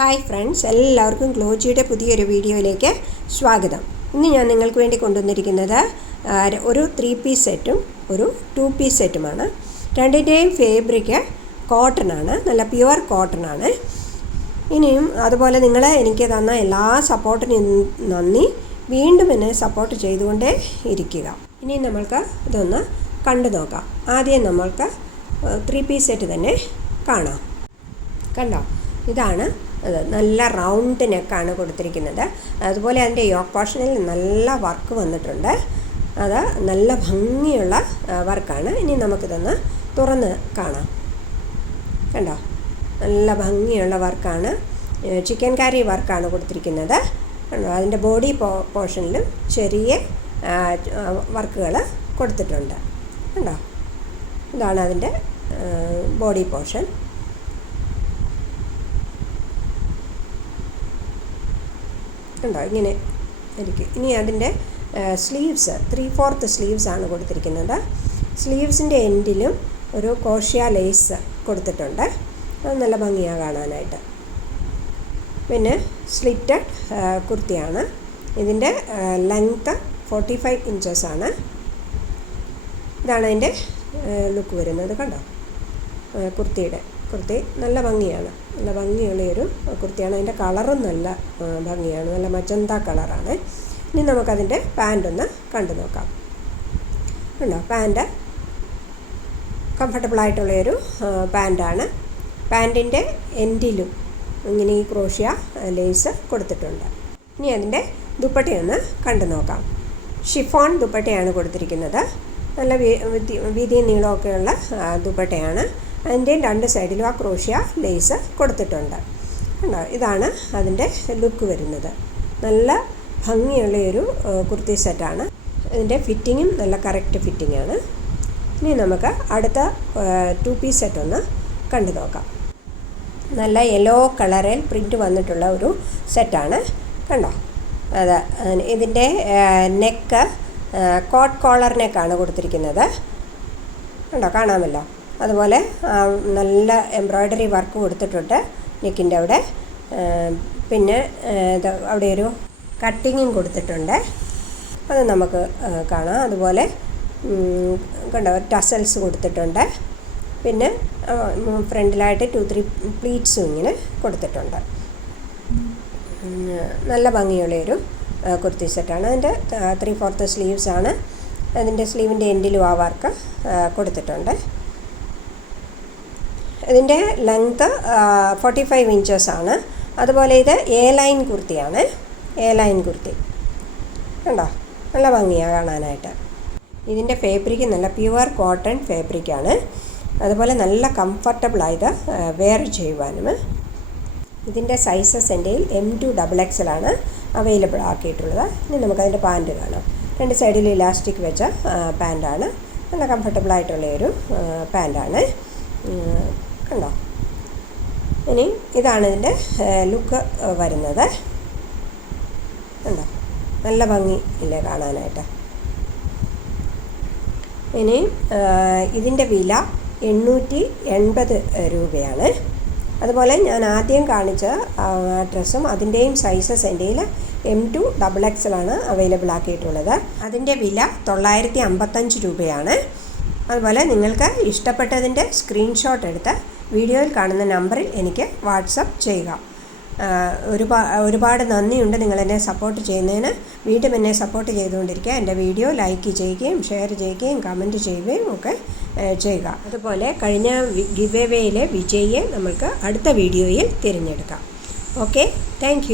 Hi friends എല്ലാവർക്കും ഗ്ലോജിയുടെ പുതിയൊരു വീഡിയോയിലേക്ക് സ്വാഗതം. ഇന്ന് ഞാൻ നിങ്ങൾക്ക് വേണ്ടി കൊണ്ടുവന്നിരിക്കുന്നത് ഒരു ത്രീ പീസ് സെറ്റും ഒരു ടു പീസ് സെറ്റുമാണ് രണ്ടിന്റെയും ഫേബ്രിക്ക് കോട്ടൺ ആണ് നല്ല പ്യുവർ കോട്ടൺ ആണ്. ഇനിയും അതുപോലെ നിങ്ങൾ എനിക്ക് തന്ന എല്ലാ സപ്പോർട്ടിനും നന്ദി. വീണ്ടും എന്നെ സപ്പോർട്ട് ചെയ്തുകൊണ്ടേ ഇരിക്കുക. ഇനി നമ്മൾക്ക് ഇതൊന്ന് കണ്ടു നോക്കാം. ആദ്യം നമ്മൾക്ക് ത്രീ പീസ് സെറ്റ് തന്നെ കാണാം. കണ്ടോ? ഇതാണ് നല്ല റൗണ്ട് നെക്കാണ് കൊടുത്തിരിക്കുന്നത്. അതുപോലെ അതിന്റെ യോക്ക് പോർഷനിൽ നല്ല വർക്ക് വന്നിട്ടുണ്ട്. അത് നല്ല ഭംഗിയുള്ള വർക്കാണ് ഇനി നമുക്കിതൊന്ന് തുറന്ന് കാണാം. കണ്ടോ? നല്ല ഭംഗിയുള്ള വർക്കാണ് ചിക്കൻ കറി വർക്കാണ് കൊടുത്തിരിക്കുന്നത്. കണ്ടോ? അതിന്റെ ബോഡി പോ പോർഷനിലും ചെറിയ വർക്കുകൾ കൊടുത്തിട്ടുണ്ട്. കണ്ടോ? ഇതാണ് അതിന്റെ ബോഡി പോർഷൻ ഉണ്ടോ? ഇങ്ങനെ ഇരിക്കും ഇനി അതിന്റെ സ്ലീവ്സ് ത്രീ ഫോർത്ത് സ്ലീവ്സ് ആണ് കൊടുത്തിരിക്കുന്നത്. സ്ലീവ്സിന്റെ എൻഡിലും ഒരു കോഷ്യ ലേസ് കൊടുത്തിട്ടുണ്ട്. അത് നല്ല ഭംഗിയാണ് കാണാനായിട്ട്. പിന്നെ സ്ലിറ്റഡ് കുർത്തിയാണ്. ഇതിന്റെ ലെങ്ത്ത് ഫോർട്ടി ഫൈവ് ആണ്. ഇതാണ് അതിന്റെ ലുക്ക് വരുന്നത് കണ്ടോ? കുർത്തിയുടെ. കുർത്തി നല്ല ഭംഗിയാണ്. നല്ല ഭംഗിയുള്ള ഒരു കുർത്തിയാണ്. അതിന്റെ കളറും നല്ല ഭംഗിയാണ്. നല്ല മജന്ത കളറാണ്. ഇനി നമുക്കതിന്റെ പാന്റ് ഒന്ന് കണ്ടു നോക്കാം. ഉണ്ടോ പാന്റ് കംഫർട്ടബിളായിട്ടുള്ളൊരു പാന്റാണ് പാന്റിന്റെ എൻഡിലും ഇങ്ങനെ ഈ ക്രോഷ്യ ലേസ് കൊടുത്തിട്ടുണ്ട്. ഇനി അതിന്റെ ദുപ്പട്ടയൊന്ന് കണ്ടു നോക്കാം. ഷിഫോൺ ദുപ്പട്ടയാണ് കൊടുത്തിരിക്കുന്നത്. നല്ല വീതി- നീളമൊക്കെയുള്ള ദുപ്പട്ടയാണ്. അതിന്റെയും രണ്ട് സൈഡിലും ആ ക്രോഷ്യ ലേസ് കൊടുത്തിട്ടുണ്ട്. കണ്ടോ? ഇതാണ് അതിന്റെ ലുക്ക് വരുന്നത്. നല്ല ഭംഗിയുള്ള ഒരു കുർത്തി സെറ്റാണ് ഇതിന്റെ ഫിറ്റിങ്ങും നല്ല കറക്റ്റ് ഫിറ്റിംഗ് ആണ്. ഇനി നമുക്ക് അടുത്ത ടു പീസ് സെറ്റ് ഒന്ന് കണ്ടു നോക്കാം. നല്ല യെല്ലോ കളറിൽ പ്രിന്റ് വന്നിട്ടുള്ള ഒരു സെറ്റാണ് കണ്ടോ? അത് ഇതിന്റെ നെക്ക് കോട്ട് കോളർ കൊടുത്തിരിക്കുന്നത്. കണ്ടോ? കാണാമല്ലോ? അതുപോലെ നല്ല എംബ്രോയ്ഡറി വർക്ക് കൊടുത്തിട്ടുണ്ട് നെക്കിന്റെ അവിടെ. പിന്നെ അവിടെ ഒരു കട്ടിങ്ങും കൊടുത്തിട്ടുണ്ട്. അത് നമുക്ക് കാണാം. അതുപോലെ കണ്ടോ ടസൽസ് കൊടുത്തിട്ടുണ്ട്. പിന്നെ ഫ്രണ്ടിലായിട്ട് ടു ത്രീ പ്ലീറ്റ്സും ഇങ്ങനെ കൊടുത്തിട്ടുണ്ട്. നല്ല ഭംഗിയുള്ളൊരു കുർത്തി സെറ്റാണ് അതിന്റെ ത്രീ ഫോർത്ത് സ്ലീവ്സാണ് അതിന്റെ സ്ലീവിന്റെ എൻഡിലും ആ വർക്ക് കൊടുത്തിട്ടുണ്ട്. ഇതിന്റെ ലെങ്ത്ത് ഫോർട്ടി ഫൈവ് ഇഞ്ചസ് ആണ്. അതുപോലെ ഇത് എ ലൈൻ കുർത്തിയാണ്. A line kurti. കണ്ടോ? നല്ല ഭംഗിയാണ് കാണാനായിട്ട്. ഇതിന്റെ ഫാബ്രിക് നല്ല പ്യുവർ കോട്ടൺ ഫാബ്രിക്കാണ് അതുപോലെ നല്ല കംഫർട്ടബിളായത് വെയർ ചെയ്യുവാനും. ഇതിന്റെ സൈസസ് എന്റെ എം ടു ഡബിൾ എക്സൽ ആണ് അവൈലബിൾ ആക്കിയിട്ടുള്ളത്. ഇനി നമുക്കതിന്റെ പാന്റ് കാണാം. രണ്ട് സൈഡിൽ ഇലാസ്റ്റിക് വെച്ച പാന്റാണ് നല്ല കംഫർട്ടബിൾ ആയിട്ടുള്ള ഒരു പാന്റാണ് കണ്ടോ? ഇനി ഇതാണ് ഇതിന്റെ ലുക്ക് വരുന്നത്. കണ്ടോ? നല്ല ഭംഗി ഇല്ലേ കാണാനായിട്ട്. ഇനി ഇതിന്റെ വില എണ്ണൂറ്റി എൺപത് രൂപയാണ്. അതുപോലെ ഞാൻ ആദ്യം കാണിച്ച ഡ്രസ്സും അതിന്റെയും സൈസസ് എന്റെ എം ടു ഡബിൾ എക്സലാണ് അവൈലബിൾ ആക്കിയിട്ടുള്ളത്. അതിന്റെ വില തൊള്ളായിരത്തി അമ്പത്തഞ്ച് രൂപയാണ്. അതുപോലെ നിങ്ങൾക്ക് ഇഷ്ടപ്പെട്ടതിന്റെ സ്ക്രീൻഷോട്ട് എടുത്ത് വീഡിയോയിൽ കാണുന്ന നമ്പറിൽ എനിക്ക് വാട്സപ്പ് ചെയ്യുക. ഒരുപാ ഒരുപാട് നന്ദിയുണ്ട് നിങ്ങളെന്നെ സപ്പോർട്ട് ചെയ്യുന്നതിന്. വീണ്ടും എന്നെ സപ്പോർട്ട് ചെയ്തുകൊണ്ടിരിക്കുക. എന്റെ വീഡിയോ ലൈക്ക് ചെയ്യുകയും ഷെയർ ചെയ്യുകയും കമന്റ് ചെയ്യുകയും ഒക്കെ ചെയ്യുക. അതുപോലെ കഴിഞ്ഞ ഗിവ് എവേയിലെ വിജയിയെ നമുക്ക് അടുത്ത വീഡിയോയിൽ തിരഞ്ഞെടുക്കാം. Okay thank